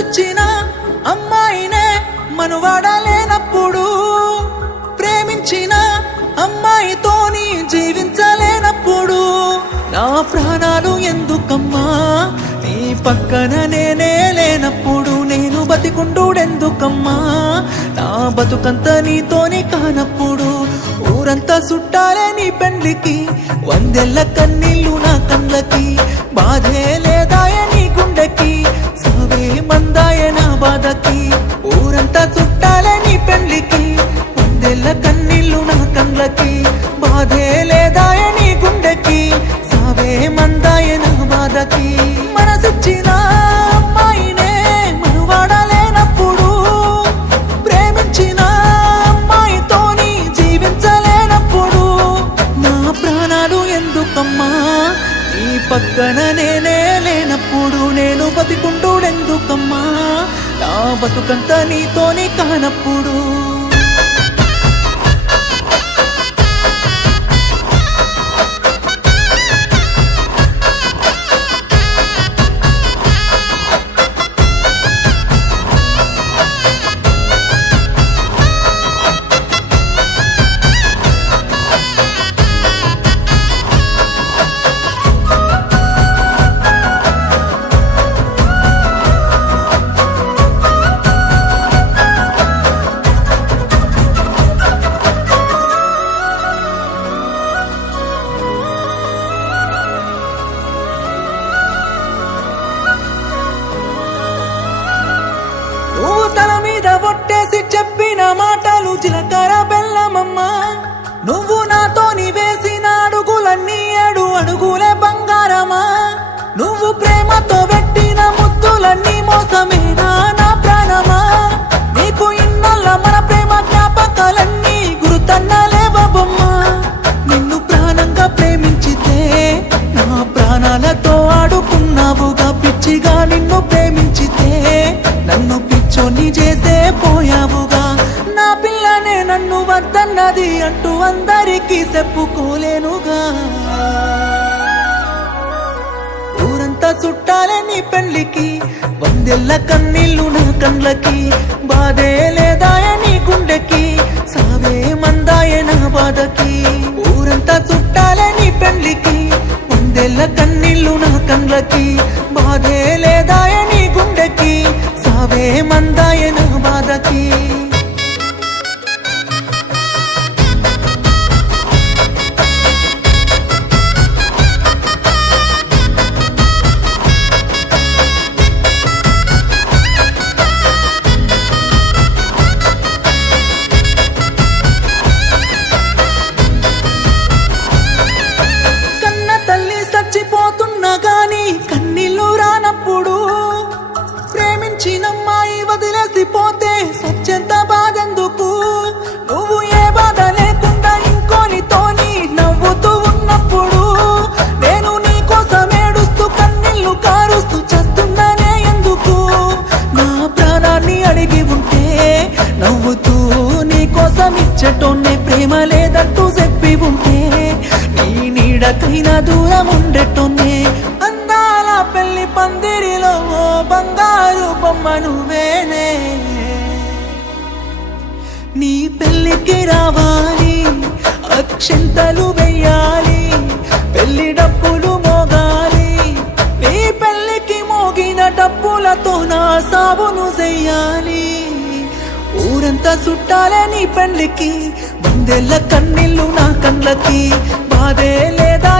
మనసిచ్చిన అమ్మాయినే మనువాడలేనప్పుడు, ప్రేమించిన అమ్మాయితోని జీవించలేనప్పుడు నా ప్రాణాలు ఎందుకమ్మా నీ పక్కన నేనే లేనప్పుడు, నేను బతికుండుడెందుకమ్మా నా బతుకంత నీతోని కానప్పుడు. ఊరంతా చుట్టాలే నీ పెండ్లికి, వందెల్ల కన్నీళ్ళు నా కళ్ళకి, బాధే లేదాయ నీ గుండెకి, సావే మందాయ నా బాధకి. ఊరంతా చుట్టాలే నీ పెండ్లికి, వందెల్ల కన్నీళ్ళు నా కళ్ళకి, బాధే లేదాయ నీ గుండెకి, సావే మందాయ నా బాధకి. మనసిచ్చిన అమ్మాయినే మనువాడలేనప్పుడు, ప్రేమించిన అమ్మాయితోని జీవించలేనప్పుడు నా ప్రాణాలు ఎందుకమ్మా నీ పక్కన నేనే లేనప్పుడు, నేను బతికుండుడెందుకమ్మా నా బతుకంతా నీతోని కానప్పుడు. నువ్వు తల మీద ఒట్టేసి చెప్పిన మాటలు జీలకర్ర బెల్లమమ్మా, నువ్వు నాతోని వేసిన అడుగులన్నీ 7 అడుగులే బంగారమా, నువ్వు ప్రేమతో పెట్టిన ముద్దులన్నీ మోసమేనా నా ప్రాణమా, నీకు ఇన్నల్ల మన ప్రేమ జ్ఞాపకాలన్నీ గుర్తన్నలేవమ్మా. నిన్ను ప్రాణంగా ప్రేమించితే నా ప్రాణాలతో ఆడుకున్నావుగా, పిచ్చిగా నిన్ను ప్రేమించితే నన్ను పిచ్చోని చేసే పోయావుగా. నా పిల్లనే నన్ను వద్దన్నది అంటూ అందరికీ చెప్పుకోలేనుగా. ఊరంతా చుట్టాలే నీ పెళ్లికి, వందెల్ల కన్నీళ్ళు నా కళ్ళకి, బాధే లేదాయ నీ గుండెకి, సావే మందాయ నా బాధకి. ఊరంతా చుట్టాలే నీ పెళ్లికి, వందెల్ల కన్నీళ్ళు నా కళ్ళకి, బాధే లేదాయ నీ గుండెకి, సావే మందాయ నా బాధకి. కన్న తల్లి చచ్చిపోతున్నా గాని కన్నీళ్ళు రానప్పుడు, ప్రేమించినమ్మాయి వదిలేసిపోతే సత్యంత బాధెందుకు, నువ్వు ఏ బాధ లేకుండా ఇంకోనితోని నవ్వుతూ ఉన్నప్పుడు, నేను నీ కోసం ఏడుస్తూ కన్నీళ్ళు కారుస్తూ చేస్తున్నానే ఎందుకు. నా ప్రాణాన్ని అడిగి ఉంటే నవ్వుతూ నీ కోసం ఇచ్చటోన్నే, ప్రేమ లేదంటూ చెప్పి ఉంటే నీ నీడకైనా దూరం ఉండేటోన్నే. అందాల పెళ్లి పందిరిలో బంగారు బొమ్మ నువ్వేనే, నీ పెళ్లికి రావాలి అక్షంతలు వెయ్యాలి, పెళ్లి డప్పులు మోగాలి, నీ పెళ్లికి మోగిన డప్పులతో నా సావును చెయ్యాలి. ఊరంతా చుట్టాలే నీ పెళ్లికి, వందెల్ల కన్నీళ్ళు నా కళ్ళకి, బాధే లేదా